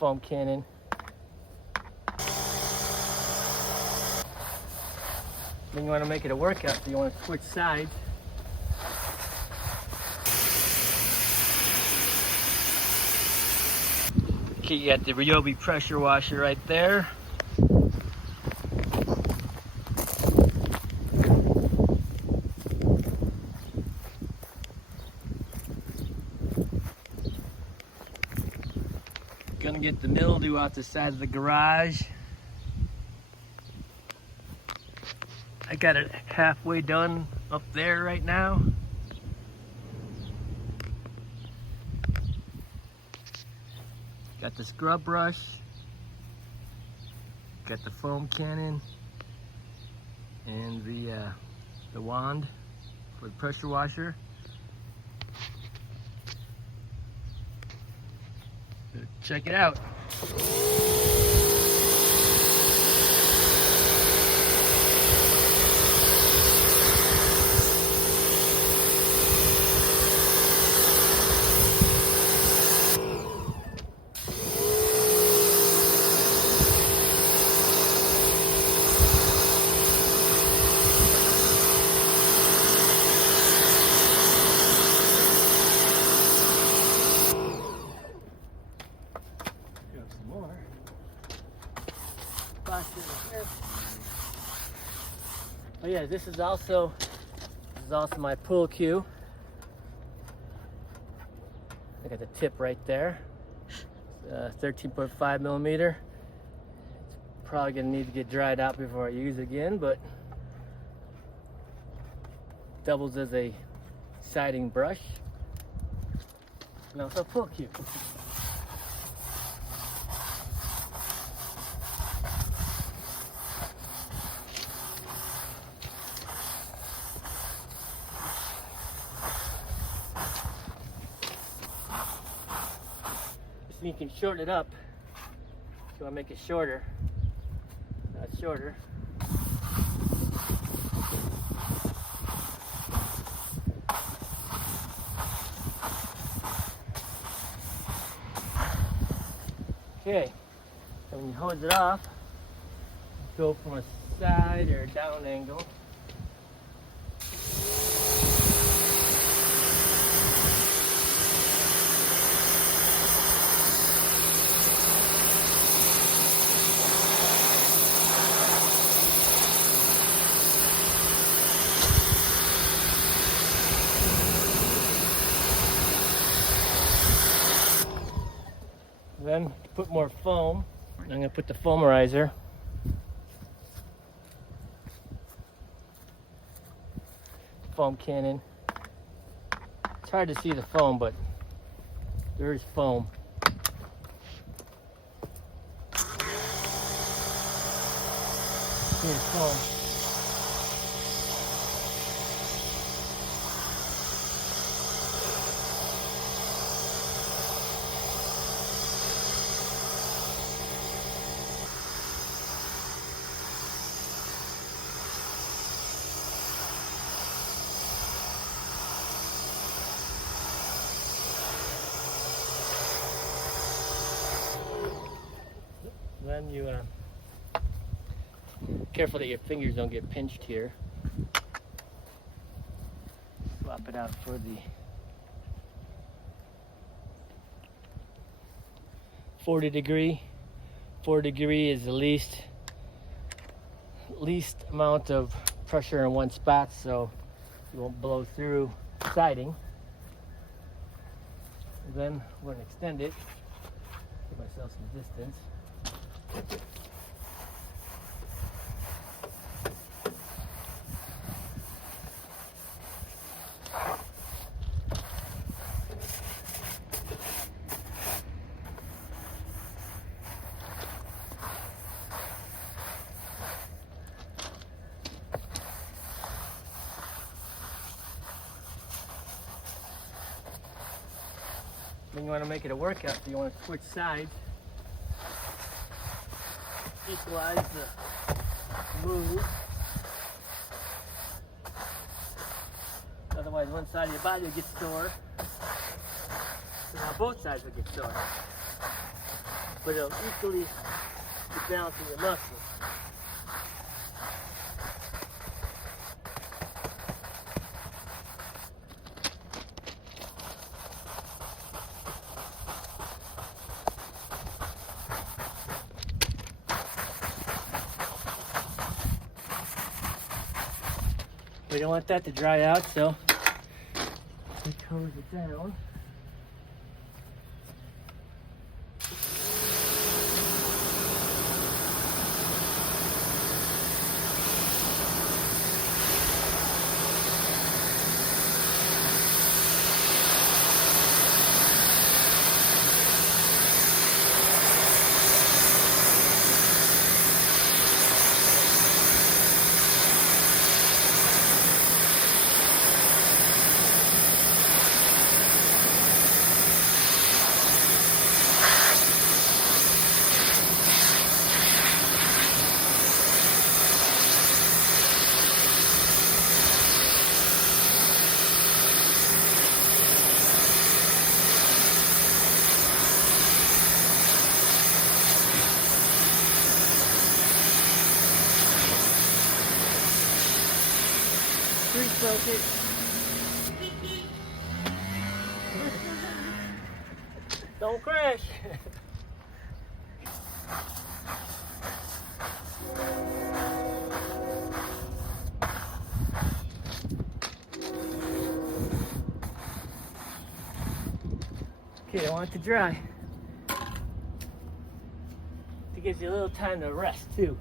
foam cannon. Then you want to make it a workout, so you want to switch sides. Okay, you got the Ryobi pressure washer right there. Gonna get the mildew out the side of the garage. I got it halfway done up there right now. Got the scrub brush. Got the foam cannon and the wand for the pressure washer. Check it out. Oh yeah, this is also my pull cue. I got the tip right there. 13.5 millimeter. It's probably gonna need to get dried out before I use it again, but doubles as a siding brush and also pull cue. You can shorten it up if you want to make it shorter. Shorter. Okay, so when you hose it off, go from a side or a down angle. Then to put more foam, I'm going to put the foamerizer. Foam cannon. It's hard to see the foam, but there is foam. Here's foam. Then you careful that your fingers don't get pinched here. Swap it out for the 40 degree. 40 degree is the least amount of pressure in one spot, so you won't blow through siding. And then we're going to extend it. Give myself some distance. Then you want to make it a workout, so you want to switch sides. Equalize the move. Otherwise one side of your body will get sore. So now both sides will get sore. but it'll equally be balancing your muscles. We don't want that to dry out, so we close it down. Focus. Don't crash. Okay, I want it to dry. It gives you a little time to rest too.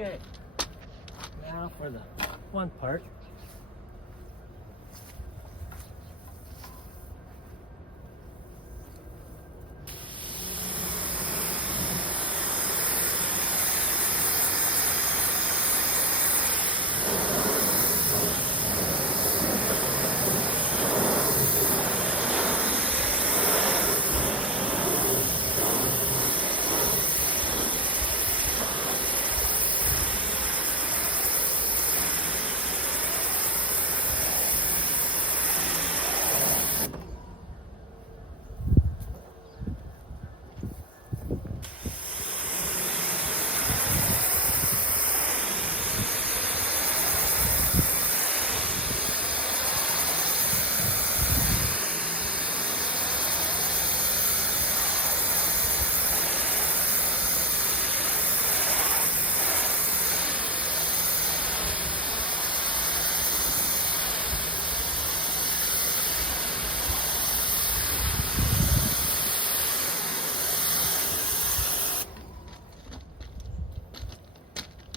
Okay, now for the fun part.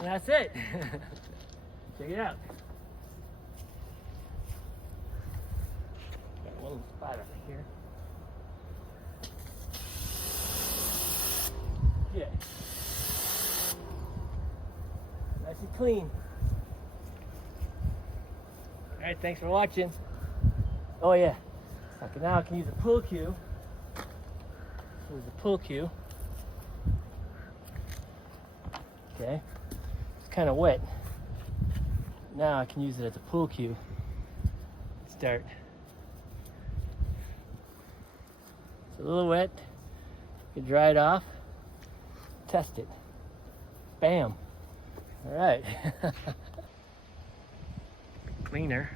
And that's it. Check it out. Got one little spot over here. Yeah. Nice and clean. All right. right, thanks for watching. Oh yeah. Okay, now I can use a pull cue. Here's the pull cue. Okay. It's kind of wet. Now I can use it as a pull cue. Start. It's a little wet. You can dry it off. Test it. Bam. All right. Cleaner.